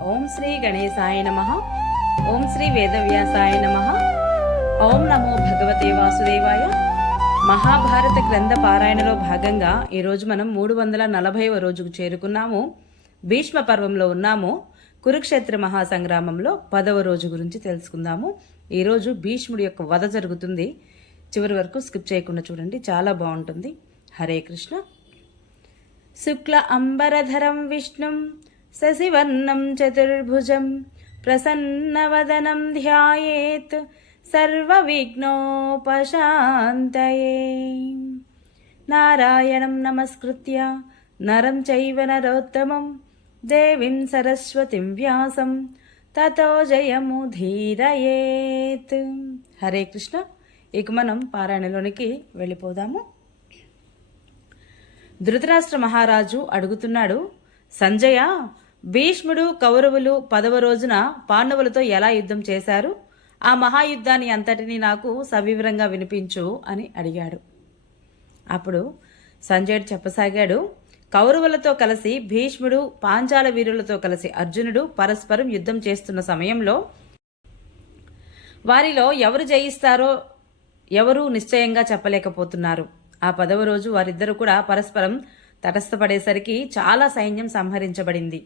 ఓం శ్రీ గణేశాయ నమ. ఓం శ్రీ వేదవ్యాసాయ నమ. ఓం నమో భగవతే వాసుదేవాయ. మహాభారత గ్రంథ పారాయణలో భాగంగా ఈరోజు మనం మూడు వందల నలభైవ రోజుకు చేరుకున్నాము. భీష్మ పర్వంలో ఉన్నాము. కురుక్షేత్ర మహాసంగ్రామంలో పదవ రోజు గురించి తెలుసుకుందాము. ఈరోజు భీష్ముడి యొక్క వధ జరుగుతుంది. చివరి వరకు స్కిప్ చేయకుండా చూడండి. చాలా బాగుంటుంది. హరే కృష్ణ. శుక్ల అంబరధరం విష్ణుం శశివర్ణం చతుర్భుజం ప్రసన్నవదనం ధ్యాయేత్ సర్వవిఘ్నోపశాంతయే నారాయణం నమస్కృత్య నరం చైవ నరోత్తమం దేవీం సరస్వతిం వ్యాసం తతో జయముధీరయేత్ హరే కృష్ణ ఇక మనం పారాయణలోనికి వెళ్ళిపోదాము. ధృతరాష్ట్ర మహారాజు అడుగుతున్నాడు సంజయ భీష్ముడు కౌరవులు పదవ రోజున పాండవులతో ఎలా యుద్ధం చేశారు? ఆ మహాయుద్ధాన్ని అంతటినీ నాకు సవివరంగా వినిపించు అని అడిగాడు. అప్పుడు సంజయుడు చెప్పసాగాడు కౌరవులతో కలిసి భీష్ముడు పాంచాల వీరులతో కలిసి అర్జునుడు పరస్పరం యుద్ధం చేస్తున్న సమయంలో వారిలో ఎవరు జయిస్తారో ఎవరూ నిశ్చయంగా చెప్పలేకపోతున్నారు. ఆ పదవ రోజు వారిద్దరూ కూడా పరస్పరం తటస్థపడేసరికి చాలా సైన్యం సంహరించబడింది.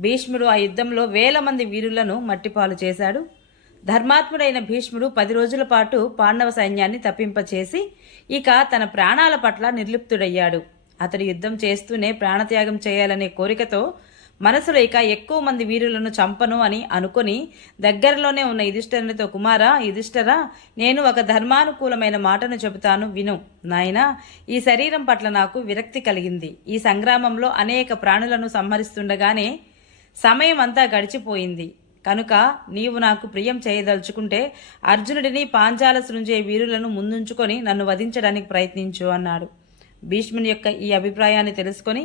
భీష్ముడు ఆ యుద్ధంలో వేల మంది వీరులను మట్టిపాలు చేశాడు. ధర్మాత్ముడైన భీష్ముడు పది రోజుల పాటు పాండవ సైన్యాన్ని తప్పింపచేసి ఇక తన ప్రాణాల పట్ల నిర్లిప్తుడయ్యాడు. అతడు యుద్ధం చేస్తూనే ప్రాణత్యాగం చేయాలనే కోరికతో మనసులో ఇక ఎక్కువ మంది వీరులను చంపను అని అనుకొని దగ్గరలోనే ఉన్న యుధిష్ఠరునితో కుమారా యుధిష్ఠరా నేను ఒక ధర్మానుకూలమైన మాటను చెబుతాను విను. నాయనా ఈ శరీరం పట్ల నాకు విరక్తి కలిగింది. ఈ సంగ్రామంలో అనేక ప్రాణులను సంహరిస్తుండగానే సమయం అంతా గడిచిపోయింది. కనుక నీవు నాకు ప్రియం చేయదలుచుకుంటే అర్జునుడిని పాంచాల సృంజే వీరులను ముందుంచుకొని నన్ను వధించడానికి ప్రయత్నించు అన్నాడు. భీష్ముని యొక్క ఈ అభిప్రాయాన్ని తెలుసుకొని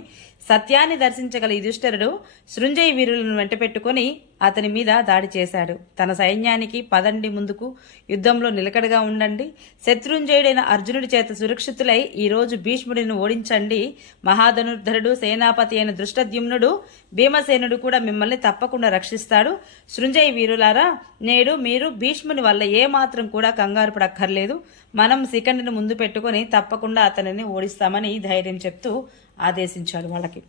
సత్యాన్ని దర్శించగల యుధిష్ఠరుడు సృంజయ వీరులను వెంటపెట్టుకొని అతని మీద దాడి చేశాడు. తన సైన్యానికి పదండి ముందుకు యుద్ధంలో నిలకడగా ఉండండి. శత్రుంజయుడైన అర్జునుడి చేత సురక్షితులై ఈ రోజు భీష్ముడిని ఓడించండి. మహాధనుర్ధరుడు సేనాపతి అయిన దృష్టద్యుమ్నుడు భీమసేనుడు కూడా మిమ్మల్ని తప్పకుండా రక్షిస్తాడు. సృంజయ వీరులారా నేడు మీరు భీష్ముని వల్ల ఏమాత్రం కూడా కంగారు పడక్కర్లేదు. మనం శిఖండిని ముందు పెట్టుకొని తప్పకుండా అతనిని ఓడిస్తామని ధైర్యం చెప్తూ ఆదేశించాడు వాళ్ళకి.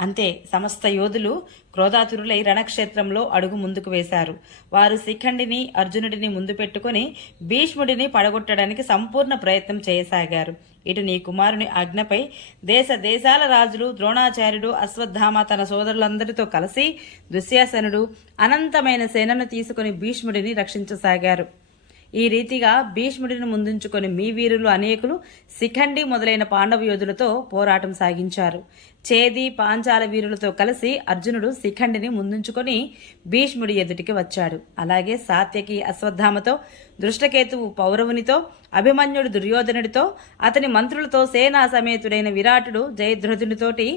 అంతే సమస్త యోధులు క్రోధాతురులై రణక్షేత్రంలో అడుగు ముందుకు వేశారు. వారు శిఖండిని అర్జునుడిని ముందు పెట్టుకుని భీష్ముడిని పడగొట్టడానికి సంపూర్ణ ప్రయత్నం చేయసాగారు. ఇటు నీ కుమారుని ఆజ్ఞపై దేశ దేశాల రాజులు ద్రోణాచార్యుడు అశ్వత్థామ తన సోదరులందరితో కలిసి దుశ్శాసనుడు అనంతమైన సేనను తీసుకుని భీష్ముడిని రక్షించసాగారు. ఈ రీతిగా భీష్ముడిని ముందుంచుకొని మీ వీరులు అనేకులు శిఖండి మొదలైన పాండవ యోధులతో పోరాటం సాగించారు. చేది పాంచాల వీరులతో కలిసి అర్జునుడు శిఖండిని ముందుంచుకొని భీష్ముడి ఎదుటికి వచ్చాడు. అలాగే సాత్యకి అశ్వత్థామతో దృష్టకేతువు పౌరవునితో అభిమన్యుడు దుర్యోధనుడితో అతని మంత్రులతో సేనా సమేతుడైన విరాటుడు జయద్రథునితోటి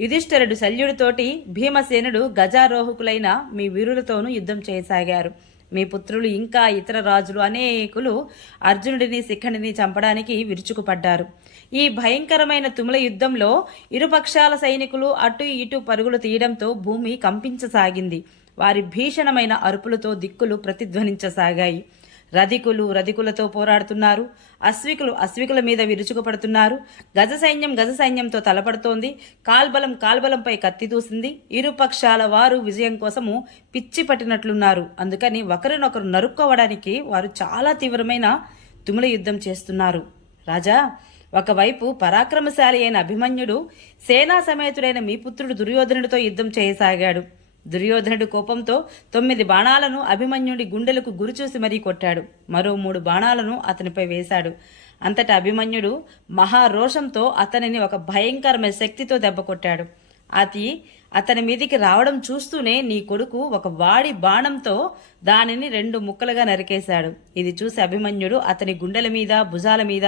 యుధిష్ఠరుడు శల్యుడితోటి భీమసేనుడు గజారోహకులైన మీ వీరులతోనూ యుద్ధం చేయసాగారు. మీ పుత్రులు ఇంకా ఇతర రాజులు అనేకులు అర్జునుడిని శిఖండిని చంపడానికి విరుచుకుపడ్డారు. ఈ భయంకరమైన తుముల యుద్ధంలో ఇరుపక్షాల సైనికులు అటు ఇటు పరుగులు తీయడంతో భూమి కంపించసాగింది. వారి భీషణమైన అరుపులతో దిక్కులు ప్రతిధ్వనించసాగాయి. రధికులు రధికులతో పోరాడుతున్నారు. అశ్వికులు అశ్వికుల మీద విరుచుకుపడుతున్నారు. గజ సైన్యం గజ సైన్యంతో తలపడుతోంది. కాల్బలం కాల్బలంపై కత్తి దూసింది. వారు విజయం కోసము పిచ్చి పట్టినట్లున్నారు. అందుకని ఒకరినొకరు నరుక్కోవడానికి వారు చాలా తీవ్రమైన తుముల యుద్ధం చేస్తున్నారు. రాజా ఒకవైపు పరాక్రమశాలి అయిన అభిమన్యుడు సేనా సమేతుడైన మీ పుత్రుడు దుర్యోధనుడితో యుద్ధం చేయసాగాడు. దుర్యోధనుడు కోపంతో తొమ్మిది బాణాలను అభిమన్యుడి గుండెలకు గురిచూసి మరీ కొట్టాడు. మరో మూడు బాణాలను అతనిపై వేశాడు. అంతటా అభిమన్యుడు మహారోషంతో అతనిని ఒక భయంకరమైన శక్తితో దెబ్బ కొట్టాడు. అతి అతని మీదికి రావడం చూస్తూనే నీ కొడుకు ఒక వాడి బాణంతో దానిని రెండు ముక్కలుగా నరికేశాడు. ఇది చూసి అభిమన్యుడు అతని గుండెల మీద భుజాల మీద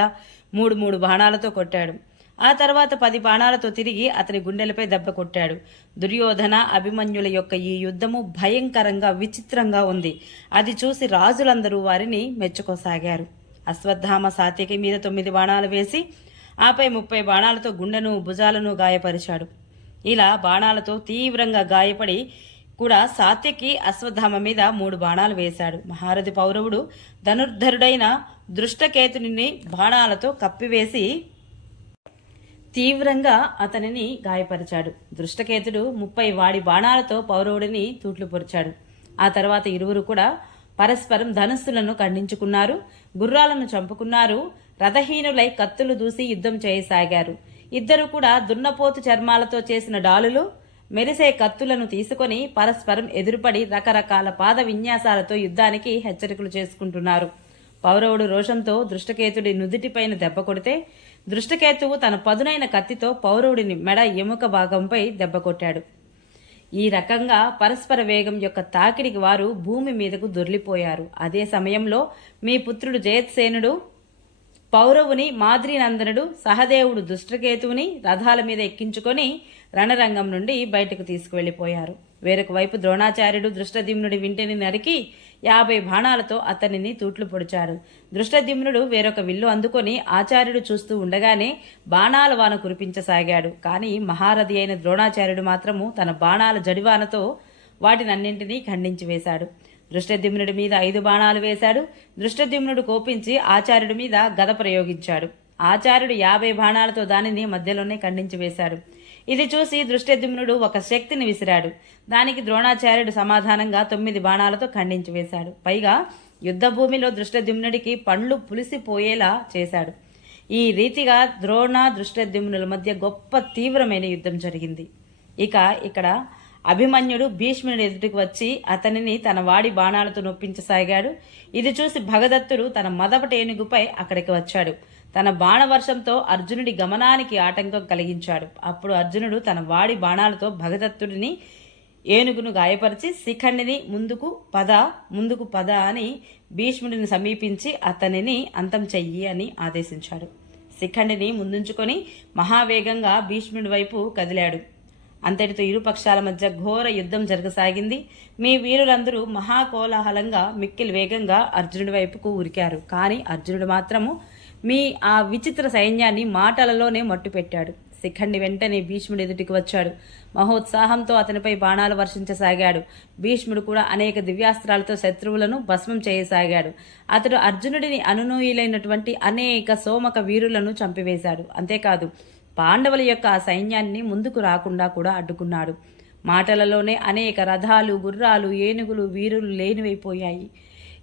మూడు మూడు బాణాలతో కొట్టాడు. ఆ తర్వాత పది బాణాలతో తిరిగి అతని గుండెలపై దెబ్బ కొట్టాడు. దుర్యోధన అభిమన్యుల యొక్క ఈ యుద్ధము భయంకరంగా విచిత్రంగా ఉంది. అది చూసి రాజులందరూ వారిని మెచ్చుకోసాగారు. అశ్వత్థామ సాత్యకి మీద తొమ్మిది బాణాలు వేసి ఆపై ముప్పై బాణాలతో గుండెను భుజాలను గాయపరిచాడు. ఇలా బాణాలతో తీవ్రంగా గాయపడి కూడా సాత్యకి అశ్వత్థామ మీద మూడు బాణాలు వేశాడు. మహారథి పౌరవుడు ధనుర్ధరుడైన దృష్టకేతుని బాణాలతో కప్పివేసి తీవ్రంగా అతనిని గాయపరిచాడు. దృష్టకేతుడు ముప్పై వాడి బాణాలతో పౌరవుడిని తూట్లుపొరిచాడు ఆ తర్వాత ఇరువురు కూడా పరస్పరం ధనుస్సులను ఖండించుకున్నారు గుర్రాలను చంపుకున్నారు రథహీనులై కత్తులు దూసి యుద్ధం చేయసాగారు. ఇద్దరు కూడా దున్నపోతు చర్మాలతో చేసిన డాలులు మెరిసే కత్తులను తీసుకొని పరస్పరం ఎదురుపడి రకరకాల పాద విన్యాసాలతో యుద్ధానికి హెచ్చరికలు చేసుకుంటున్నారు. పౌరవుడు రోషంతో దృష్టకేతుడి నుదుటిపైన దెబ్బ కొడితే దృష్టకేతువు తన పదునైన కత్తితో పౌరవుడిని మెడ ఎముక భాగంపై దెబ్బ కొట్టాడు. ఈ రకంగా పరస్పర వేగం యొక్క తాకిడికి వారు భూమి మీదకు దొర్లిపోయారు. అదే సమయంలో మీ పుత్రుడు జయత్సేనుడు పౌరవుని మాద్రీనందనుడు సహదేవుడు దుష్టకేతువుని రథాల మీద ఎక్కించుకొని రణరంగం నుండి బయటకు తీసుకువెళ్ళిపోయారు వేరొక వైపు ద్రోణాచార్యుడు దృష్టదిమ్నుడి వింటిని నరికి యాభై బాణాలతో అతనిని తూట్లు పొడిచాడు దృష్టదిమ్నుడు వేరొక విల్లు అందుకొని ఆచార్యుడు చూస్తూ ఉండగానే బాణాల వాన కురిపించసాగాడు. కానీ మహారథి అయిన ద్రోణాచార్యుడు మాత్రము తన బాణాల జడివానతో వాటినన్నింటినీ ఖండించి వేశాడు. దృష్టదిమ్నుడి మీద ఐదు బాణాలు వేశాడు. దృష్టద్యుమ్నుడు కోపించి ఆచార్యుడి మీద గద ప్రయోగించాడు. ఆచార్యుడు యాభై బాణాలతో దానిని మధ్యలోనే ఖండించి వేశాడు. ఇది చూసి దృష్టద్యుమ్నుడు ఒక శక్తిని విసిరాడు. దానికి ద్రోణాచార్యుడు సమాధానంగా తొమ్మిది బాణాలతో ఖండించి వేశాడు. పైగా యుద్ధభూమిలో దృష్టద్యుమ్నుడికి పండ్లు పులిసిపోయేలా చేశాడు. ఈ రీతిగా ద్రోణ దృష్టద్యుమ్నుల మధ్య గొప్ప తీవ్రమైన యుద్ధం జరిగింది. ఇక ఇక్కడ అభిమన్యుడు భీష్ముని ఎదుటికి వచ్చి అతనిని తన వాడి బాణాలతో నొప్పించసాగాడు. ఇది చూసి భగదత్తుడు తన మదపటి ఏనుగుపై అక్కడికి వచ్చాడు. తన బాణవర్షంతో అర్జునుడి గమనానికి ఆటంకం కలిగించాడు. అప్పుడు అర్జునుడు తన వాడి బాణాలతో భగదత్తుడిని ఏనుగును గాయపరిచి శిఖండిని ముందుకు పద ముందుకు పద అని భీష్ముడిని సమీపించి అతనిని అంతం చెయ్యి అని ఆదేశించాడు. శిఖండిని ముందుంచుకొని మహావేగంగా భీష్ముడి వైపు కదిలాడు. అంతటితో ఇరు పక్షాల మధ్య ఘోర యుద్ధం జరగసాగింది. మీ వీరులందరూ మహాకోలాహలంగా మిక్కిలి వేగంగా అర్జునుడి వైపుకు ఉరికారు. కానీ అర్జునుడు మాత్రము మీ ఆ విచిత్ర సైన్యాన్ని మాటలలోనే మట్టుపెట్టాడు. శిఖండి వెంటనే భీష్ముడి ఎదుటికి వచ్చాడు. మహోత్సాహంతో అతనిపై బాణాలు వర్షించసాగాడు. భీష్ముడు కూడా అనేక దివ్యాస్త్రాలతో శత్రువులను భస్మం చేయసాగాడు. అతడు అర్జునుడిని అనునూయులైనటువంటి అనేక సోమక వీరులను చంపివేశాడు. అంతేకాదు పాండవుల యొక్క ఆ సైన్యాన్ని ముందుకు రాకుండా కూడా అడ్డుకున్నాడు. మాటలలోనే అనేక రథాలు గుర్రాలు ఏనుగులు వీరులు లేనివైపోయాయి.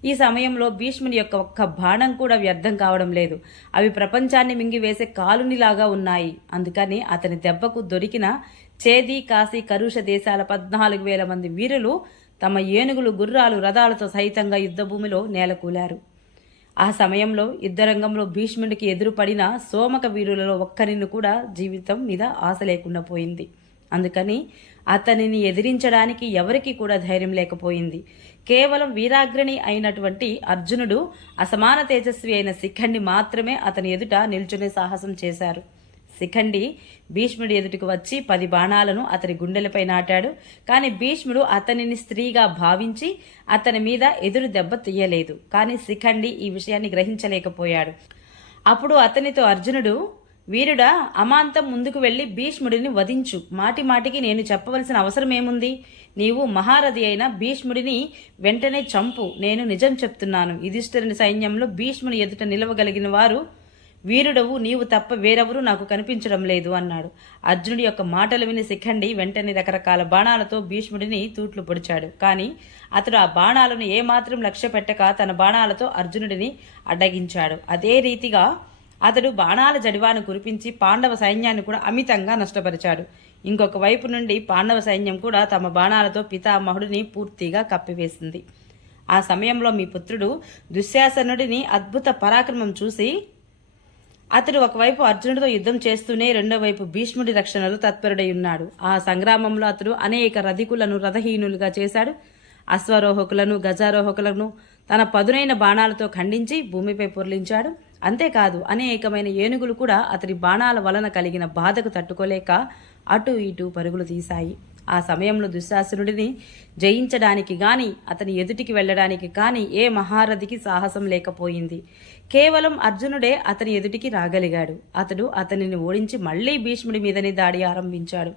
ఈ సమయంలో భీష్ముని యొక్క ఒక్క బాణం కూడా వ్యర్థం కావడం లేదు. అవి ప్రపంచాన్ని మింగివేసే కాలునిలాగా ఉన్నాయి. అందుకని అతని దెబ్బకు దొరికిన చేది కాశీ కరుష దేశాల పద్నాలుగు వేల మంది వీరులు తమ ఏనుగులు గుర్రాలు రథాలతో సహితంగా యుద్ధభూమిలో నేలకూలారు. ఆ సమయంలో యుద్ధరంగంలో భీష్ముడికి ఎదురుపడిన సోమక వీరులలో ఒక్కరిని కూడా జీవితం మీద ఆశ లేకుండా పోయింది. అందుకని అతనిని ఎదిరించడానికి ఎవరికి కూడా ధైర్యం లేకపోయింది. కేవలం వీరాగ్రణి అయినటువంటి అర్జునుడు అసమాన తేజస్వి అయిన శిఖండి మాత్రమే అతని ఎదుట నిల్చునే సాహసం చేశారు. శిఖండి భీష్ముడి ఎదుటికి వచ్చి పది బాణాలను అతని గుండెలపై నాటాడు. కానీ భీష్ముడు అతనిని స్త్రీగా భావించి అతని మీద ఎదురు దెబ్బ తీయలేదు. కానీ శిఖండి ఈ విషయాన్ని గ్రహించలేకపోయాడు. అప్పుడు అతనితో అర్జునుడు వీరుడా అమాంతం ముందుకు వెళ్ళి భీష్ముడిని వధించు. మాటి మాటికి నేను చెప్పవలసిన అవసరం ఏముంది నీవు మహారథి అయిన భీష్ముడిని వెంటనే చంపు. నేను నిజం చెప్తున్నాను. యుధిష్ఠిరుని సైన్యంలో భీష్ముని ఎదుట నిలవగలిగిన వారు వీరుడవు. నీవు తప్ప వేరెవరూ నాకు కనిపించడం లేదు అన్నాడు. అర్జునుడి యొక్క మాటలు విని శిఖండి వెంటనే రకరకాల బాణాలతో భీష్ముడిని తూట్లు పొడిచాడు. కానీ అతడు ఆ బాణాలను ఏమాత్రం లక్ష్య పెట్టక తన బాణాలతో అర్జునుడిని అడ్డగించాడు. అదే రీతిగా అతడు బాణాల జడివాను కురిపించి పాండవ సైన్యాన్ని కూడా అమితంగా నష్టపరిచాడు. ఇంకొక వైపు నుండి పాండవ సైన్యం కూడా తమ బాణాలతో పితామహుడిని పూర్తిగా కప్పివేసింది. ఆ సమయంలో మీ పుత్రుడు దుశ్శాసనుడిని అద్భుత పరాక్రమం చూసి అతడు ఒకవైపు అర్జునుడితో యుద్ధం చేస్తూనే రెండో వైపు భీష్ముడి రక్షణలో తత్పరుడై ఉన్నాడు. ఆ సంగ్రామంలో అతడు అనేక రధికులను రథహీనులుగా చేశాడు. అశ్వరోహకులను గజారోహకులను తన పదునైన బాణాలతో ఖండించి భూమిపై పొర్లించాడు. అంతేకాదు అనేకమైన ఏనుగులు కూడా అతడి బాణాల వలన కలిగిన బాధకు తట్టుకోలేక అటు ఇటు పరుగులు తీశాయి. ఆ సమయంలో దుశ్శాసనుడిని జయించడానికి గాని అతని ఎదుటికి వెళ్ళడానికి కానీ ఏ మహారథికి సాహసం లేకపోయింది. కేవలం అర్జునుడే అతని ఎదుటికి రాగలిగాడు. అతడు అతనిని ఓడించి మళ్ళీ భీష్ముడి మీదనే దాడి ఆరంభించాడు.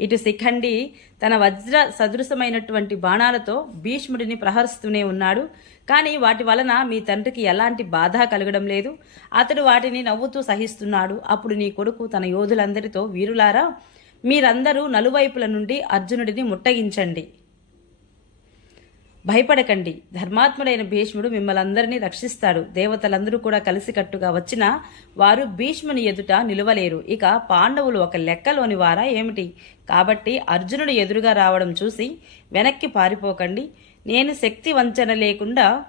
ఇటు శిఖండి తన వజ్ర సదృశమైనటువంటి బాణాలతో భీష్ముడిని ప్రహరిస్తూనే ఉన్నాడు. కానీ వాటి వలన మీ తండ్రికి ఎలాంటి బాధ కలగడం లేదు. అతడు వాటిని నవ్వుతూ సహిస్తున్నాడు. అప్పుడు నీ కొడుకు తన యోధులందరితో వీరులారా మీరందరూ నలువైపుల నుండి అర్జునుడిని ముట్టగించండి. భయపడకండి. ధర్మాత్ముడైన భీష్ముడు మిమ్మల్ని అందరినీ రక్షిస్తాడు. దేవతలందరూ కూడా కలిసికట్టుగా వచ్చినా వారు భీష్ముని ఎదుట నిలవలేరు. ఇక పాండవులు ఒక లెక్కలోని వారా ఏమిటి? కాబట్టి అర్జునుడు ఎదురుగా రావడం చూసి వెనక్కి పారిపోకండి. నేను శక్తి వంచన లేకుండా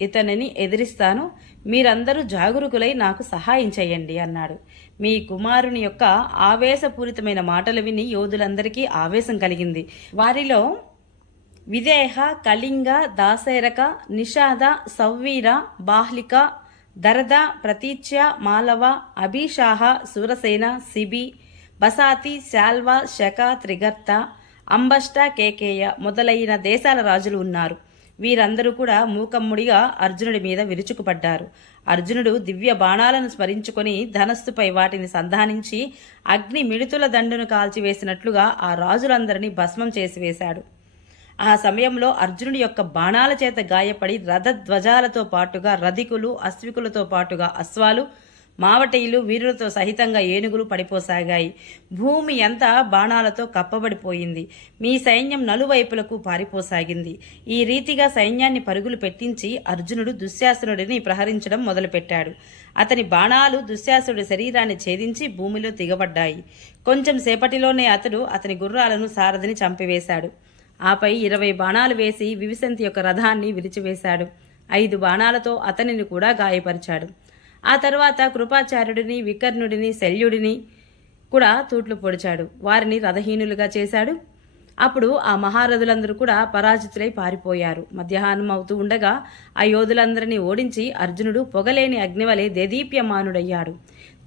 ఇతనిని ఎదిరిస్తాను. మీరందరూ జాగరూకులై నాకు సహాయం చేయండి అన్నాడు. మీ కుమారుని యొక్క ఆవేశపూరితమైన మాటలు విని యోధులందరికీ ఆవేశం కలిగింది. వారిలో విదేహ కళింగ దాసేరక నిషాద సౌవీర బాహ్లిక దరద ప్రతీచ్య మాలవ అభిషాహ సురసేన సిబి బసాతి శాల్వ శక త్రిగర్త అంబష్ట కేకేయ మొదలైన దేశాల రాజులు ఉన్నారు. వీరందరూ కూడా మూకమ్ముడిగా అర్జునుడి మీద విరుచుకుపడ్డారు. అర్జునుడు దివ్య బాణాలను స్మరించుకొని ధనస్సుపై వాటిని సంధానించి అగ్ని మిడుతుల దండును కాల్చివేసినట్లుగా ఆ రాజులందరినీ భస్మం చేసివేశాడు ఆ సమయంలో అర్జునుడి యొక్క బాణాల చేత గాయపడి రథధ్వజాలతో పాటుగా రధికులు అశ్వికులతో పాటుగా అశ్వాలు మావటేయులు వీరులతో సహితంగా ఏనుగులు పడిపోసాగాయి. భూమి అంతా బాణాలతో కప్పబడిపోయింది. మీ సైన్యం నలువైపులకు పారిపోసాగింది. ఈ రీతిగా సైన్యాన్ని పరుగులు పెట్టించి అర్జునుడు దుశ్శాసనుడిని ప్రహరించడం మొదలుపెట్టాడు. అతని బాణాలు దుశ్శాసుడి శరీరాన్ని ఛేదించి భూమిలో దిగబడ్డాయి. కొంచెం సేపటిలోనే అతడు అతని గుర్రాలను సారథిని చంపివేశాడు. ఆపై ఇరవై బాణాలు వేసి వివిసంతి యొక్క రథాన్ని విరిచివేశాడు. ఐదు బాణాలతో అతనిని కూడా గాయపరిచాడు. ఆ తర్వాత కృపాచార్యుడిని వికర్ణుడిని శల్యుడిని కూడా తూట్లు పొడిచాడు. వారిని రథహీనులుగా చేశాడు. అప్పుడు ఆ మహారథులందరూ కూడా పరాజితులై పారిపోయారు. మధ్యాహ్నం అవుతూ ఉండగా ఆ యోధులందరినీ ఓడించి అర్జునుడు పొగలేని అగ్నివలే దేదీప్యమానుడయ్యాడు.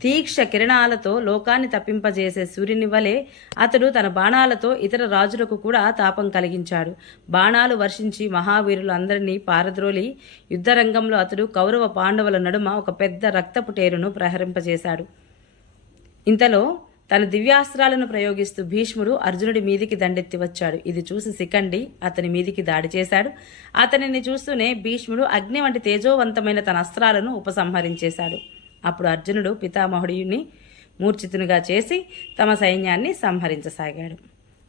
తీక్ష కిరణాలతో లోకాన్ని తప్పింపజేసే సూర్యుని వలె అతడు తన బాణాలతో ఇతర రాజులకు కూడా తాపం కలిగించాడు. బాణాలు వర్షించి మహావీరులు అందరినీ పారద్రోలి యుద్ధరంగంలో అతడు కౌరవ పాండవుల నడుమ ఒక పెద్ద రక్తపు టేరును ప్రహరింపజేశాడు. ఇంతలో తన దివ్యాస్త్రాలను ప్రయోగిస్తూ భీష్ముడు అర్జునుడి మీదికి దండెత్తి వచ్చాడు. ఇది చూసి శిఖండి అతని మీదికి దాడి చేశాడు. అతనిని చూస్తూనే భీష్ముడు అగ్ని వంటి తేజోవంతమైన తన అస్త్రాలను ఉపసంహరించేశాడు. అప్పుడు అర్జునుడు పితామహుడిని మూర్ఛితునిగా చేసి తమ సైన్యాన్ని సంహరించసాగాడు.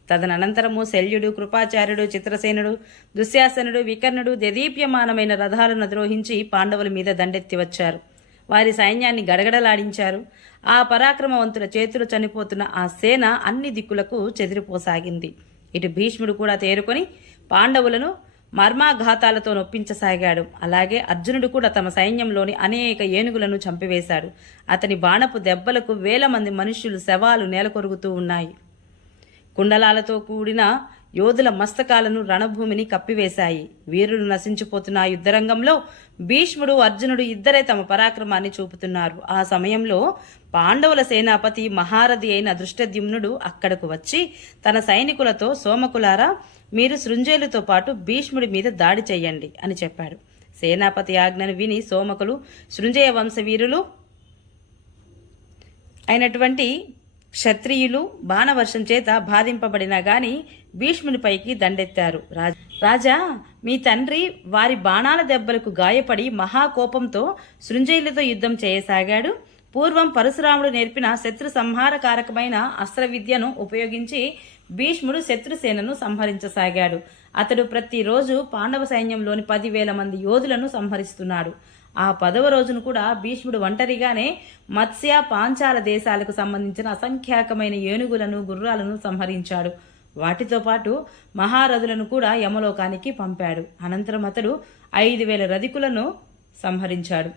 తదనంతరము శల్యుడు కృపాచార్యుడు చిత్రసేనుడు దుశ్శాసనుడు వికర్ణుడు దదీప్యమానమైన రథాలను ద్రోహించి పాండవుల మీద దండెత్తి వచ్చారు. వారి సైన్యాన్ని గడగడలాడించారు. ఆ పరాక్రమవంతుల చేతులు చనిపోతున్న ఆ సేన అన్ని దిక్కులకు చెదిరిపోసాగింది. ఇటు భీష్ముడు కూడా తేరుకొని పాండవులను మర్మాఘాతాలతో నొప్పించసాగాడు. అలాగే అర్జునుడు కూడా తమ సైన్యంలోని అనేక ఏనుగులను చంపివేశాడు. అతని బాణపు దెబ్బలకు వేల మంది మనుష్యులు శవాలు నేలకొరుగుతూ ఉన్నాయి. కుండలాలతో కూడిన యోధుల మస్తకాలను రణభూమిని కప్పివేశాయి. వీరులు నశించిపోతున్న ఆ యుద్ధరంగంలో భీష్ముడు అర్జునుడు ఇద్దరే తమ పరాక్రమాన్ని చూపుతున్నారు. ఆ సమయంలో పాండవుల సేనాపతి మహారథి అయిన దృష్టద్యుమ్నుడు అక్కడకు వచ్చి తన సైనికులతో సోమకులారా మీరు సృంజేలుతో పాటు భీష్ముడి మీద దాడి చేయండి అని చెప్పాడు. సేనాపతి ఆజ్ఞను విని సోమకులు సృంజయ వంశవీరులు అయినటువంటి క్షత్రియులు బాణవర్షం చేత బాధింపబడినా గాని భీష్మునిపైకి దండెత్తారు. రాజ- రాజా మీ తండ్రి వారి బాణాల దెబ్బలకు గాయపడి మహాకోపంతో సృంజయులతో యుద్ధం చేయసాగాడు. పూర్వం పరశురాముడు నేర్పిన శత్రు సంహారకారకమైన అస్త్ర విద్యను ఉపయోగించి భీష్ముడు శత్రుసేనను సంహరించసాగాడు. అతడు ప్రతిరోజు పాండవ సైన్యంలోని పదివేల మంది యోధులను సంహరిస్తున్నాడు. ఆ పదవ రోజును కూడా భీష్ముడు ఒంటరిగానే మత్స్య పాంచాల దేశాలకు సంబంధించిన అసంఖ్యాకమైన ఏనుగులను గుర్రాలను సంహరించాడు. వాటితో పాటు మహారథులను కూడా యమలోకానికి పంపాడు. అనంతరం అతడు ఐదు వేల రధికులను సంహరించాడు.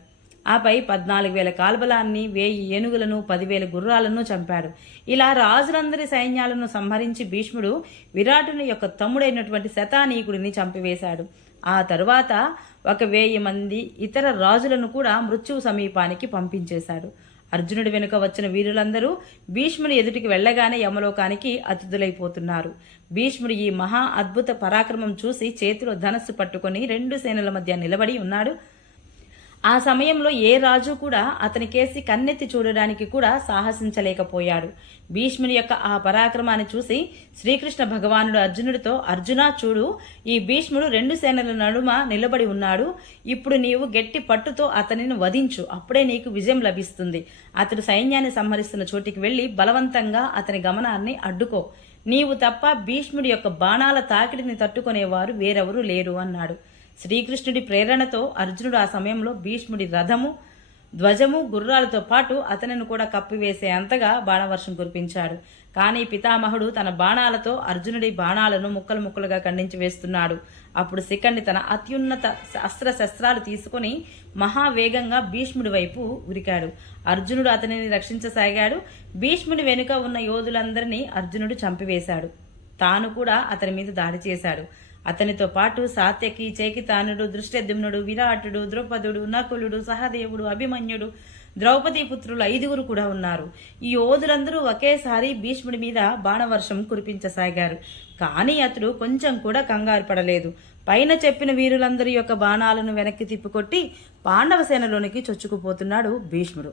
ఆపై పద్నాలుగు వేల కాల్బలాన్ని వేయి ఏనుగులను పదివేల గుర్రాలను చంపాడు. ఇలా రాజులందరి సైన్యాలను సంహరించి భీష్ముడు విరాటుని యొక్క తమ్ముడైనటువంటి శతానీకుడిని చంపివేశాడు. ఆ తరువాత ఒక వేయి మంది ఇతర రాజులను కూడా మృత్యువు సమీపానికి పంపించేశాడు. అర్జునుడి వెనుక వచ్చిన వీరులందరూ భీష్ముని ఎదుటికి వెళ్ళగానే యమలోకానికి అతిథులైపోతున్నారు. భీష్ముడు ఈ మహా అద్భుత పరాక్రమం చూసి చేతిలో ధనస్సు పట్టుకొని రెండు సేనల మధ్య నిలబడి ఉన్నాడు. ఆ సమయంలో ఏ రాజు కూడా అతని కేసి కన్నెత్తి చూడడానికి కూడా సాహసించలేకపోయాడు. భీష్ముని యొక్క ఆ పరాక్రమాన్ని చూసి శ్రీకృష్ణ భగవానుడు అర్జునుడితో అర్జున చూడు ఈ భీష్ముడు రెండు సేనల నడుమ నిలబడి ఉన్నాడు. ఇప్పుడు నీవు గట్టి పట్టుతో అతనిని వధించు. అప్పుడే నీకు విజయం లభిస్తుంది. అతడు సైన్యాన్ని సంహరిస్తున్న చోటికి వెళ్ళి బలవంతంగా అతని గమనాన్ని అడ్డుకో. నీవు తప్ప భీష్ముడి యొక్క బాణాల తాకిడిని తట్టుకునేవారు వేరెవరూ లేరు అన్నాడు. శ్రీకృష్ణుడి ప్రేరణతో అర్జునుడు ఆ సమయంలో భీష్ముడి రథము ధ్వజము గుర్రాలతో పాటు అతనిని కూడా కప్పివేసే అంతగా బాణవర్షం కురిపించాడు. కానీ పితామహుడు తన బాణాలతో అర్జునుడి బాణాలను ముక్కలు ముక్కలుగా ఖండించి వేస్తున్నాడు. అప్పుడు శిఖండి తన అత్యున్నత అస్త్ర శస్త్రాలు తీసుకుని మహావేగంగా భీష్ముడి వైపు ఉరికాడు. అర్జునుడు అతనిని రక్షించసాగాడు. భీష్ముడి వెనుక ఉన్న యోధులందరినీ అర్జునుడు చంపివేశాడు. తాను కూడా అతని మీద దాడి చేశాడు. అతనితో పాటు సాత్యకి చేకితానుడు దృష్టద్యుమ్నుడు విరాటుడు ద్రౌపదుడు నకులుడు సహదేవుడు అభిమన్యుడు ద్రౌపదీ పుత్రులు ఐదుగురు కూడా ఉన్నారు. ఈ యోధులందరూ ఒకేసారి భీష్ముడి మీద బాణవర్షం కురిపించసాగారు. కానీ అతడు కొంచెం కూడా కంగారు పడలేదు. పైన చెప్పిన వీరులందరి యొక్క బాణాలను వెనక్కి తిప్పికొట్టి పాండవ సేనలోనికి చొచ్చుకుపోతున్నాడు భీష్ముడు.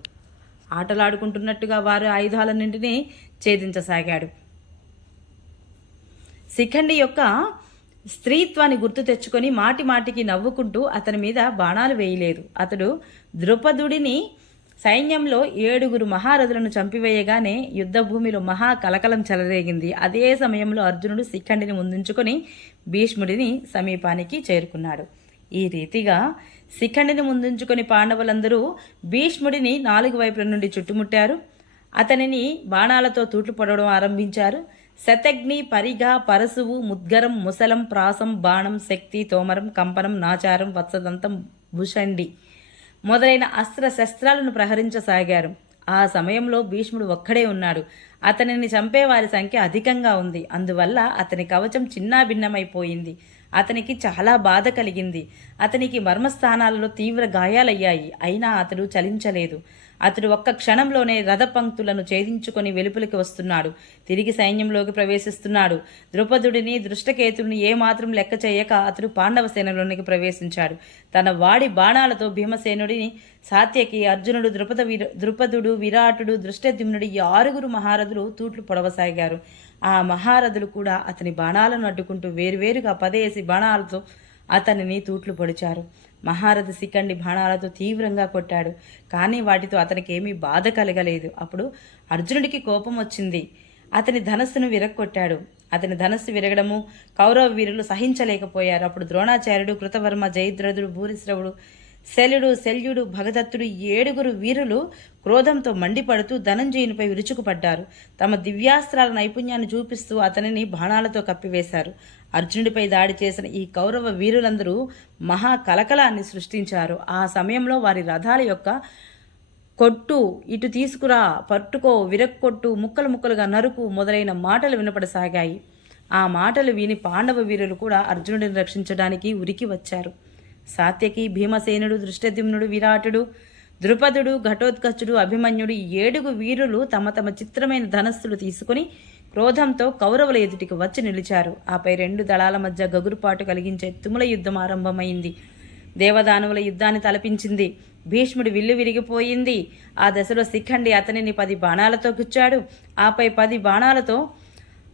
ఆటలాడుకుంటున్నట్టుగా వారు ఆయుధాలన్నింటినీ ఛేదించసాగాడు. శిఖండి యొక్క స్త్రీత్వాన్ని గుర్తు తెచ్చుకొని మాటి మాటికి నవ్వుకుంటూ అతని మీద బాణాలు వేయలేదు. అతడు ద్రుపదుడిని సైన్యంలో ఏడుగురు మహారథులను చంపివేయగానే యుద్ధభూమిలో మహా కలకలం చెలరేగింది. అదే సమయంలో అర్జునుడు శిఖండిని ముందుంచుకొని భీష్ముడిని సమీపానికి చేరుకున్నాడు. ఈ రీతిగా శిఖండిని ముందుంచుకొని పాండవులందరూ భీష్ముడిని నాలుగు వైపుల నుండి చుట్టుముట్టారు. అతనిని బాణాలతో తూట్లు పడడం ఆరంభించారు. శతగ్ని పరిగ పరశువు ముద్గరం ముసలం ప్రాసం బాణం శక్తి తోమరం కంపనం నాచారం వత్సదంతం భుషండి మొదలైన అస్త్ర శస్త్రాలను ప్రహరించసాగారు. ఆ సమయంలో భీష్ముడు ఒక్కడే ఉన్నాడు. అతనిని చంపే వారి సంఖ్య అధికంగా ఉంది. అందువల్ల అతని కవచం చిన్నాభిన్నమైపోయింది అతనికి చాలా బాధ కలిగింది. అతనికి మర్మస్థానాలలో తీవ్ర గాయాలయ్యాయి. అయినా అతడు చలించలేదు. అతడు ఒక్క క్షణంలోనే రథపంక్తులను ఛేదించుకొని వెలుపలికి వస్తున్నాడు. తిరిగి సైన్యంలోకి ప్రవేశిస్తున్నాడు. ద్రుపదుడిని దృష్టకేతుడిని ఏమాత్రం లెక్క చేయక అతడు పాండవ సేనలోనికి ప్రవేశించాడు. తన వాడి బాణాలతో భీమసేనుడిని సాత్యకి అర్జునుడు ద్రుపద వీర ద్రుపదుడు విరాటుడు దృష్టద్యుమ్నుడు ఈ ఆరుగురు మహారథులు తూట్లు పొడవసాగారు. ఆ మహారథులు కూడా అతని బాణాలను అడ్డుకుంటూ వేరువేరుగా పదేసి బాణాలతో అతనిని తూట్లు పొడిచారు. మహారథి శిఖండి బాణాలతో తీవ్రంగా కొట్టాడు. కానీ వాటితో అతనికి ఏమీ బాధ కలగలేదు. అప్పుడు అర్జునుడికి కోపం వచ్చింది. అతని ధనస్సును విరక్కొట్టాడు. అతని ధనస్సు విరగడము కౌరవ వీరులు సహించలేకపోయారు. అప్పుడు ద్రోణాచార్యుడు కృతవర్మ జయద్రథుడు భూరిశ్రవుడు శల్యుడు శల్యుడు భగదత్తుడు ఏడుగురు వీరులు క్రోధంతో మండిపడుతూ ధనంజయునిపై విరుచుకుపడ్డారు. తమ దివ్యాస్త్రాల నైపుణ్యాన్ని చూపిస్తూ అతనిని బాణాలతో కప్పివేశారు. అర్జునుడిపై దాడి చేసిన ఈ కౌరవ వీరులందరూ మహా కలకలాన్ని సృష్టించారు. ఆ సమయంలో వారి రథాల యొక్క కొట్టు ఇటు తీసుకురా పట్టుకో విరక్కొట్టు ముక్కలు ముక్కలుగా నరుకు మొదలైన మాటలు వినపడసాగాయి. ఆ మాటలు విని పాండవ వీరులు కూడా అర్జునుడిని రక్షించడానికి ఉరికి వచ్చారు. సాత్యకి భీమసేనుడు దృష్టద్యుమ్నుడు విరాటుడు ద్రుపదుడు ఘటోత్కచుడు అభిమన్యుడు ఏడుగు వీరులు తమ తమ చిత్రమైన ధనస్సులు తీసుకుని క్రోధంతో కౌరవుల ఎదుటికి వచ్చి నిలిచారు. ఆపై రెండు దళాల మధ్య గగురుపాటు కలిగించే తుముల యుద్ధం ఆరంభమైంది. దేవదానువుల యుద్ధాన్ని తలపించింది. భీష్ముడి విల్లు విరిగిపోయింది. ఆ దశలో శిఖండి అతనిని పది బాణాలతో గుచ్చాడు. ఆపై పది బాణాలతో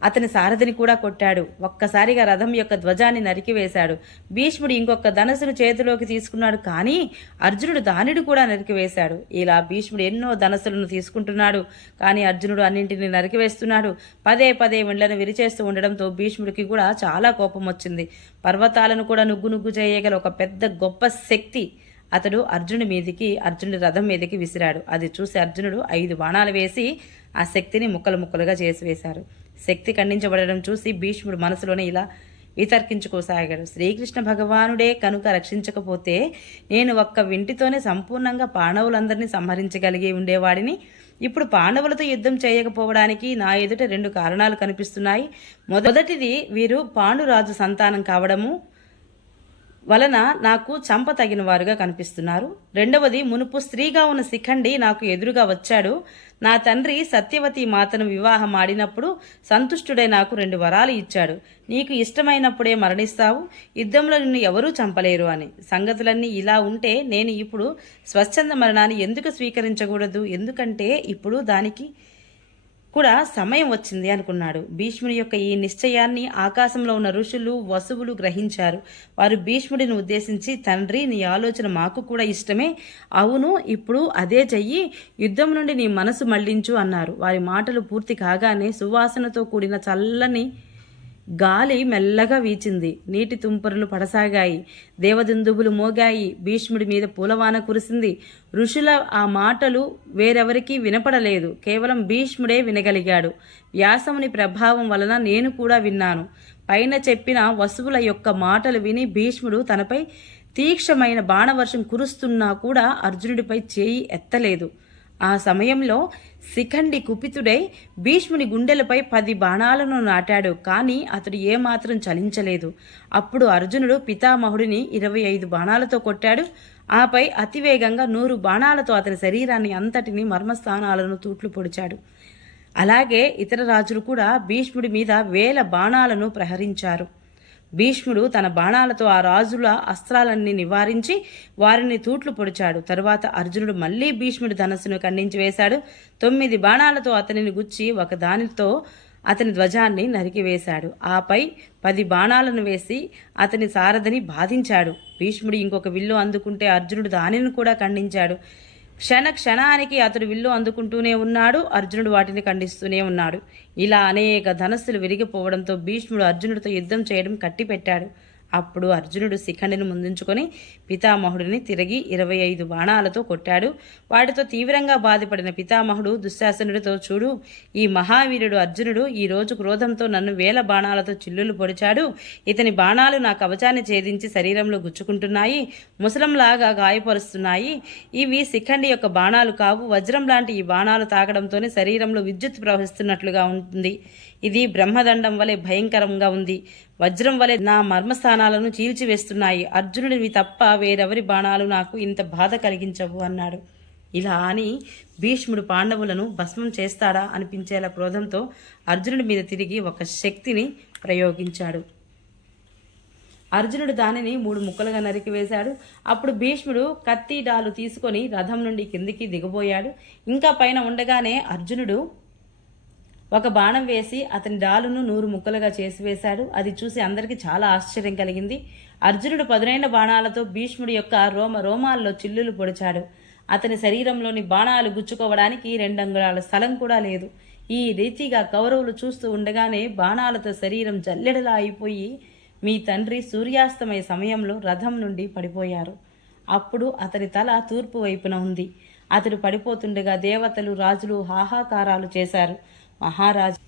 అతని సారథిని కూడా కొట్టాడు. ఒక్కసారిగా రథం యొక్క ధ్వజాన్ని నరికివేశాడు. భీష్ముడు ఇంకొక ధనస్సును చేతిలోకి తీసుకున్నాడు కానీ అర్జునుడు దానిని కూడా నరికివేశాడు. ఇలా భీష్ముడు ఎన్నో ధనస్సులను తీసుకుంటున్నాడు కానీ అర్జునుడు అన్నింటిని నరికివేస్తున్నాడు. పదే పదే విండ్లను విరిచేస్తూ ఉండడంతో భీష్ముడికి కూడా చాలా కోపం వచ్చింది. పర్వతాలను కూడా నుగ్గు నుగ్గు చేయగల ఒక పెద్ద గొప్ప శక్తి అతడు అర్జునుడి మీదికి అర్జునుడి రథం మీదకి విసిరాడు. అది చూసి అర్జునుడు ఐదు బాణాలు వేసి ఆ శక్తిని ముక్కలు ముక్కలుగా చేసివేశారు. శక్తి ఖండించబడడం చూసి భీష్ముడు మనసులోనే ఇలా వితర్కించుకోసాగాడు. శ్రీకృష్ణ భగవానుడే కనుక రక్షించకపోతే నేను ఒక్క వింటితోనే సంపూర్ణంగా పాండవులందరినీ సంహరించగలిగి ఉండేవాడిని. ఇప్పుడు పాండవులతో యుద్ధం చేయకపోవడానికి నా ఎదుట రెండు కారణాలు కనిపిస్తున్నాయి. మొదటిది వీరు పాండురాజు సంతానం కావడము. వలన నాకు చంప తగిన వారుగా కనిపిస్తున్నారు. రెండవది మునుపు స్త్రీగా ఉన్న శిఖండి నాకు ఎదురుగా వచ్చాడు. నా తండ్రి సత్యవతి మాతను వివాహం ఆడినప్పుడు సంతుష్టుడై నాకు రెండు వరాలు ఇచ్చాడు. నీకు ఇష్టమైనప్పుడే మరణిస్తావు. యుద్ధంలో నిన్ను ఎవరూ చంపలేరు అని. సంగతులన్నీ ఇలా ఉంటే నేను ఇప్పుడు స్వచ్ఛంద మరణాన్ని ఎందుకు స్వీకరించకూడదు? ఎందుకంటే ఇప్పుడు దానికి కూడా సమయం వచ్చింది అనుకున్నాడు. భీష్ముడి యొక్క ఈ నిశ్చయాన్ని ఆకాశంలో ఉన్న ఋషులు వసువులు గ్రహించారు. వారు భీష్ముడిని ఉద్దేశించి తండ్రి నీ ఆలోచన మాకు కూడా ఇష్టమే. అవును ఇప్పుడు అదే చెయ్యి. యుద్ధం నుండి నీ మనసు మళ్ళించు అన్నారు. వారి మాటలు పూర్తి కాగానే సువాసనతో కూడిన చల్లని గాలి మెల్లగా వీచింది. నీటి తుంపరులు పడసాగాయి. దేవదుందుబులు మోగాయి. భీష్ముడి మీద పూలవాన కురిసింది. ఋషుల ఆ మాటలు వేరెవరికీ వినపడలేదు. కేవలం భీష్ముడే వినగలిగాడు. వ్యాసముని ప్రభావం వలన నేను కూడా విన్నాను. పైన చెప్పిన వసువుల యొక్క మాటలు విని భీష్ముడు తనపై తీక్షమైన బాణవర్షం కురుస్తున్నా కూడా అర్జునుడిపై చేయి ఎత్తలేదు. ఆ సమయంలో శిఖండి కుపితుడై భీష్ముని గుండెలపై పది బాణాలను నాటాడు. కానీ అతడు ఏమాత్రం చలించలేదు. అప్పుడు అర్జునుడు పితామహుడిని ఇరవై ఐదు బాణాలతో కొట్టాడు. ఆపై అతివేగంగా నూరు బాణాలతో అతని శరీరాన్ని అంతటిని మర్మస్థానాలను తూట్లు పొడిచాడు. అలాగే ఇతర రాజులు కూడా భీష్ముడి మీద వేల బాణాలను ప్రహరించారు. భీష్ముడు తన బాణాలతో ఆ రాజుల అస్త్రాలన్నీ నివారించి వారిని తూట్లు పొడిచాడు. తరువాత అర్జునుడు మళ్ళీ భీష్ముడి ధనస్సును ఖండించి వేశాడు. తొమ్మిది బాణాలతో అతనిని గుచ్చి ఒక దానితో అతని ధ్వజాన్ని నరికివేశాడు ఆపై పది బాణాలను వేసి అతని సారథిని బాధించాడు. భీష్ముడు ఇంకొక విల్లు అందుకుంటే అర్జునుడు దానిని కూడా ఖండించాడు. క్షణ క్షణానికి అతడు విల్లు అందుకుంటూనే ఉన్నాడు అర్జునుడు వాటిని ఖండిస్తూనే ఉన్నాడు. ఇలా అనేక ధనస్సులు విరిగిపోవడంతో భీష్ముడు అర్జునుడితో యుద్ధం చేయడం కట్టిపెట్టాడు. అప్పుడు అర్జునుడు శిఖండిని ముందుంచుకొని పితామహుడిని తిరిగి ఇరవై ఐదు బాణాలతో కొట్టాడు. వాటితో తీవ్రంగా బాధపడిన పితామహుడు దుశ్శాసనుడితో చూడు ఈ మహావీరుడు అర్జునుడు ఈ రోజు క్రోధంతో నన్ను వేల బాణాలతో చిల్లులు పొడిచాడు. ఇతని బాణాలు నా కవచాన్ని ఛేదించి శరీరంలో గుచ్చుకుంటున్నాయి ముసలంలాగా గాయపరుస్తున్నాయి. ఇవి శిఖండి యొక్క బాణాలు కావు. వజ్రం లాంటి ఈ బాణాలు తాగడంతోనే శరీరంలో విద్యుత్ ప్రవహిస్తున్నట్లుగా ఉంటుంది ఇది బ్రహ్మదండం వలె భయంకరంగా ఉంది. వజ్రం వలె నా మర్మస్థానాలను చీల్చివేస్తున్నాయి. అర్జునుడివి తప్ప వేరెవరి బాణాలు నాకు ఇంత బాధ కలిగించవు అన్నాడు. ఇలా అని భీష్ముడు పాండవులను భస్మం చేస్తాడా అనిపించేలా క్రోధంతో అర్జునుడి మీద తిరిగి ఒక శక్తిని ప్రయోగించాడు. అర్జునుడు దానిని మూడు ముక్కలుగా నరికివేశాడు అప్పుడు భీష్ముడు కత్తి డాలు తీసుకొని రథం నుండి కిందికి దిగబోయాడు ఇంకా పైన ఉండగానే అర్జునుడు ఒక బాణం వేసి అతని డాలును నూరు ముక్కలుగా చేసివేశాడు అది చూసి అందరికీ చాలా ఆశ్చర్యం కలిగింది. అర్జునుడు పదునైన బాణాలతో భీష్ముడి యొక్క రోమ రోమాల్లో చిల్లులు పొడిచాడు. అతని శరీరంలోని బాణాలు గుచ్చుకోవడానికి రెండంగుళాల స్థలం కూడా లేదు. ఈ రీతిగా కౌరవులు చూస్తూ ఉండగానే బాణాలతో శరీరం జల్లెడలా అయిపోయి మీ తండ్రి సూర్యాస్తమయ సమయంలో రథం నుండి పడిపోయారు. అప్పుడు అతని తల తూర్పు వైపున ఉంది. అతడు పడిపోతుండగా దేవతలు రాజులు హాహాకారాలు చేశారు. మహారాజు.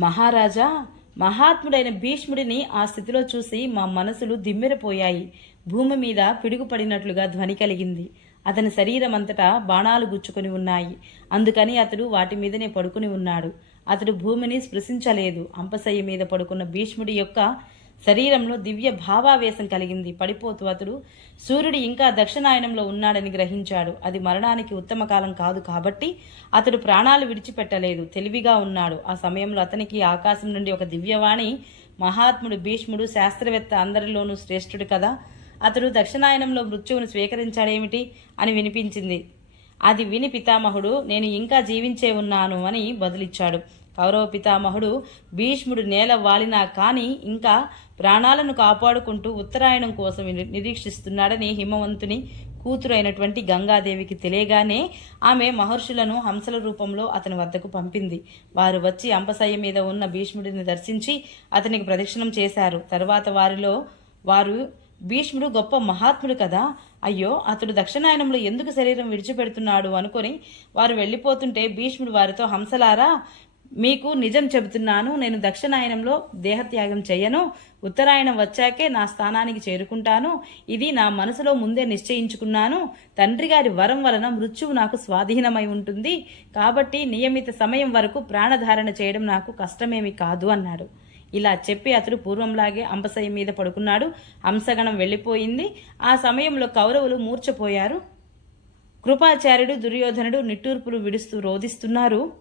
మహారాజా మహాత్ముడైన భీష్ముడిని ఆ స్థితిలో చూసి మా మనసులు దిమ్మెరపోయాయి. భూమి మీద పిడుగుపడినట్లుగా ధ్వని కలిగింది. అతని శరీరం అంతటా బాణాలు గుచ్చుకొని ఉన్నాయి. అందుకని అతడు వాటి మీదనే పడుకుని ఉన్నాడు. అతడు భూమిని స్పృశించలేదు. అంపశయ్య మీద పడుకున్న భీష్ముడి యొక్క శరీరంలో దివ్య భావావేశం కలిగింది. పడిపోతూ అతడు సూర్యుడు ఇంకా దక్షిణాయనంలో ఉన్నాడని గ్రహించాడు. అది మరణానికి ఉత్తమ కాలం కాదు కాబట్టి అతడు ప్రాణాలు విడిచిపెట్టలేదు. తెలివిగా ఉన్నాడు. ఆ సమయంలో అతనికి ఆకాశం నుండి ఒక దివ్యవాణి మహాత్ముడు భీష్ముడు శాస్త్రవేత్త అందరిలోనూ శ్రేష్ఠుడు కదా. అతడు దక్షిణాయనంలో మృత్యువును స్వీకరించాడేమిటి? అని వినిపించింది. అది విని పితామహుడు నేను ఇంకా జీవించే ఉన్నాను అని బదులిచ్చాడు. కౌరవ పితామహుడు భీష్ముడు నేల వాలినా కానీ ఇంకా ప్రాణాలను కాపాడుకుంటూ ఉత్తరాయణం కోసం నిరీక్షిస్తున్నాడని హిమవంతుని కూతురు అయినటువంటి గంగాదేవికి తెలియగానే ఆమె మహర్షులను హంసల రూపంలో అతని వద్దకు పంపింది. వారు వచ్చి అంపశయ్య మీద ఉన్న భీష్ముడిని దర్శించి అతనికి ప్రదక్షిణం చేశారు. తరువాత వారిలో వారు భీష్ముడు గొప్ప మహాత్ముడు కదా అయ్యో అతడు దక్షిణాయనంలో ఎందుకు శరీరం విడిచిపెడుతున్నాడు అనుకొని వారు వెళ్ళిపోతుంటే భీష్ముడు వారితో హంసలారా మీకు నిజం చెబుతున్నాను నేను దక్షిణాయనంలో దేహత్యాగం చెయ్యను. ఉత్తరాయణం వచ్చాకే నా స్థానానికి చేరుకుంటాను. ఇది నా మనసులో ముందే నిశ్చయించుకున్నాను. తండ్రి గారి వరం వలన మృత్యువు నాకు స్వాధీనమై ఉంటుంది. కాబట్టి నియమిత సమయం వరకు ప్రాణధారణ చేయడం నాకు కష్టమేమి కాదు అన్నాడు. ఇలా చెప్పి అతడు పూర్వంలాగే అంబసయ్య మీద పడుకున్నాడు. హంసగణం వెళ్ళిపోయింది. ఆ సమయంలో కౌరవులు మూర్చపోయారు కృపాచార్యుడు దుర్యోధనుడు నిట్టూర్పులు విడుస్తూ రోధిస్తున్నారు.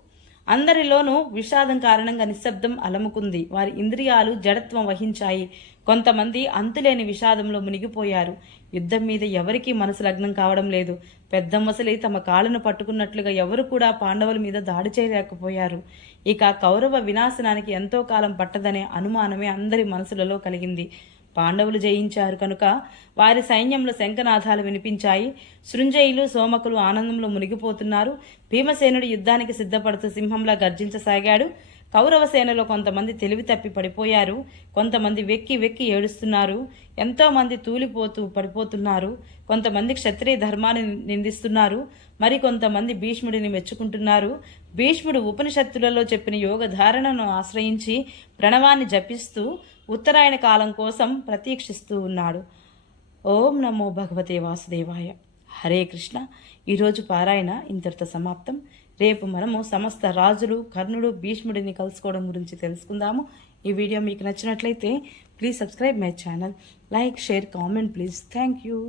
అందరిలోనూ విషాదం కారణంగా నిశ్శబ్దం అలముకుంది. వారి ఇంద్రియాలు జడత్వం వహించాయి. కొంతమంది అంతులేని విషాదంలో మునిగిపోయారు. యుద్ధం మీద ఎవరికీ మనసు లగ్నం కావడం లేదు. పెద్ద ముసలి తమ కాళ్ళను పట్టుకున్నట్లుగా ఎవరు కూడా పాండవుల మీద దాడి చేయలేకపోయారు. ఇక కౌరవ వినాశనానికి ఎంతో కాలం పట్టదనే అనుమానమే అందరి మనసులలో కలిగింది. పాండవులు జయించారు కనుక వారి సైన్యంలో శంఖనాథాలు వినిపించాయి. సృంజయులు సోమకులు ఆనందంలో మునిగిపోతున్నారు. భీమసేనుడు యుద్ధానికి సిద్ధపడుతూ సింహంలా గర్జించసాగాడు. కౌరవ సేనలో కొంతమంది తెలివి తప్పి పడిపోయారు. కొంతమంది వెక్కి వెక్కి ఏడుస్తున్నారు. ఎంతోమంది తూలిపోతూ పడిపోతున్నారు. కొంతమంది క్షత్రియ ధర్మాన్ని నిందిస్తున్నారు. మరి కొంతమంది భీష్ముడిని మెచ్చుకుంటున్నారు. భీష్ముడు ఉపనిషత్తులలో చెప్పిన యోగ ధారణను ఆశ్రయించి ప్రణవాన్ని జపిస్తూ ఉత్తరాయణ కాలం కోసం ప్రతీక్షిస్తూ ఉన్నాడు. ఓం నమో భగవతే వాసుదేవాయ. హరే కృష్ణ. ఈరోజు పారాయణ ఇంతటితో సమాప్తం. రేపు మనము సమస్త రాజులు కర్ణుడు భీష్ముడిని కలుసుకోవడం గురించి తెలుసుకుందాము. ఈ వీడియో మీకు నచ్చినట్లయితే please subscribe my channel. Like share comment please. Thank you.